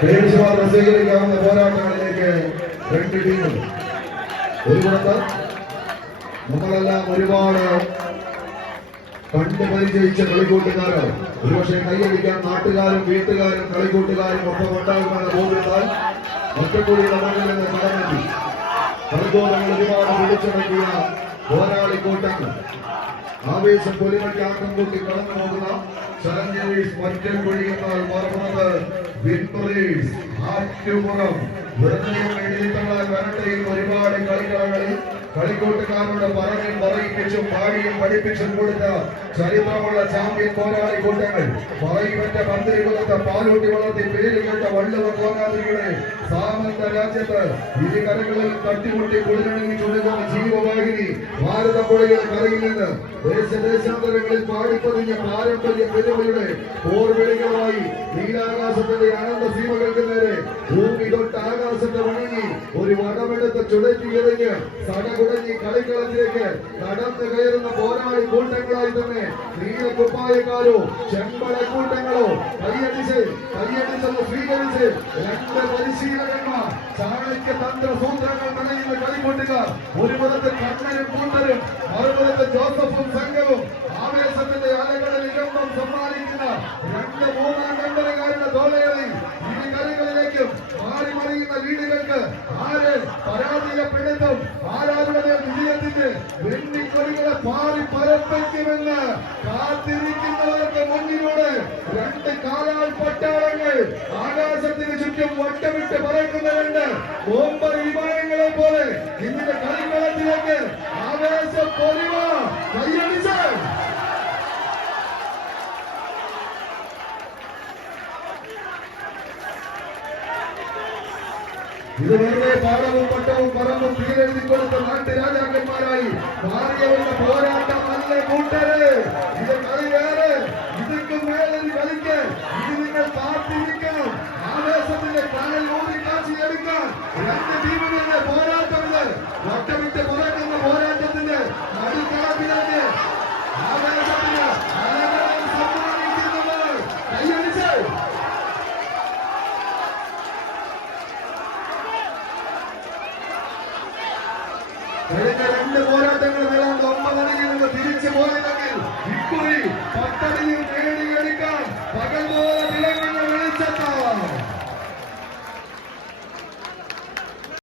പേരുവാർ സ്വീകരിക്കാവുന്ന പോരാട്ടങ്ങളിലേക്ക് രണ്ട് ടീമുകൾ. ഒരു പുറത്ത് നമ്മളെല്ലാം ഒരുപാട് കണ്ട് പരിചയിച്ച കളിക്കൂട്ടുകാരാണ്. ഒരുപക്ഷെ കൈയടിക്കാൻ നാട്ടുകാരും വീട്ടുകാരും കളിക്കൂട്ടുകാരും ഒപ്പം ഉണ്ടാകുമെന്ന് ബോധ്യത്താൽ ഒറ്റക്കൂടി മണ്ണിൽ നിന്ന് കളിക്കോലങ്ങൾ ഒരുപാട് പിടിച്ചടക്കിയ പോരാളിക്കൂട്ടങ്ങൾ ആവേശം പൊലിമയ്ക്ക് ആക്കം കൂട്ടി കടന്നു പോകുന്ന ചലഞ്ചേഴ്സ് മറ്റൊരു കുഴിയെന്നാൽ മറന്നത് വിൻപറേഴ്സ് കളിക്കൂട്ടുകാരോട് പറഞ്ഞും പറയിപ്പിച്ചും പാടിയും പഠിപ്പിച്ചും കൊടുത്ത ചരിത്രമുള്ള ചാമ്പ്യൻ പോരാളി കൂട്ടങ്ങൾ. പറയുമറ്റ മന്ത്രി കൊടുത്ത പാലൂട്ടി വളർത്തി പേര് കേട്ട വള്ളുവ കോരാതിരികളെ സാമന്ത രാജ്യത്ത് ഇരുകരകളിൽ തട്ടിമുട്ടി കുളിരണങ്ങി ചുടുന്ന ജീവവാഹിനി ഭാരതപ്പുഴയുടെ കരയിൽ നിന്ന് ദേശദേശാന്തരങ്ങളിൽ പാടിപ്പതിഞ്ഞ പാരമ്പര്യ പെരുമയുടെ പോർവിളികളുമായി നീലാകാശത്തിന്റെ അനന്ത സീമകൾക്ക് നേരെ ഭൂമി തൊട്ട് ആകാശത്തെ വണങ്ങി ഒരു വടമെടുത്ത് ചുടറ്റി എറിഞ്ഞ് സടകുടഞ്ഞി കളിക്കളത്തിലേക്ക് നടന്നു കയറുന്ന പോരാളി കൂട്ടങ്ങളായി തന്നെ നീലക്കുപ്പായക്കാരോ ചെമ്പട കൂട്ടങ്ങളോ കൈയടിച്ച് കൈയടിച്ചത് സ്വീകരിച്ച് രണ്ട് പരിശീലകന്മാർ ചാണക്യ തന്ത്ര സൂത്രങ്ങൾ മെനയുന്ന കളിക്കൂട്ടുകാർ. ഒരു പുറത്ത് കണ്ണനും കൂട്ടരും മറുപുറത്ത് ജോസഫും സംഘവും ആവേശത്തിന്റെ അലകളിൽ ഇരമ്പം സമ്മാനിക്കുന്ന வெண்ணி கொடிகளை பாரி பரப்பைக்கு வெல்ல காத்திருக்கின்றதற்கு முன்னிலோடு ரெண்டு காலால் பட்டாளங்கள் ஆகாசத்திற்கு சுற்றும் வட்டமிட்டு பறக்கின்றன ஒன்பது விமானங்களைப் போல இந்த கலைக்களத்திற்கு ஆகாச பொறிவு ഇത് വെറുതെ പാടവും പട്ടവും പറമ്പും പേരെഴുതി കൊടുത്ത നാട്ടു രാജാക്കന്മാരായി പോരാട്ടം കഴിഞ്ഞ രണ്ട് പോരാട്ടങ്ങൾ ഒമ്പതടി നിന്ന് തിരിച്ചു പോയതെങ്കിൽ ഇക്കുറി പത്തടി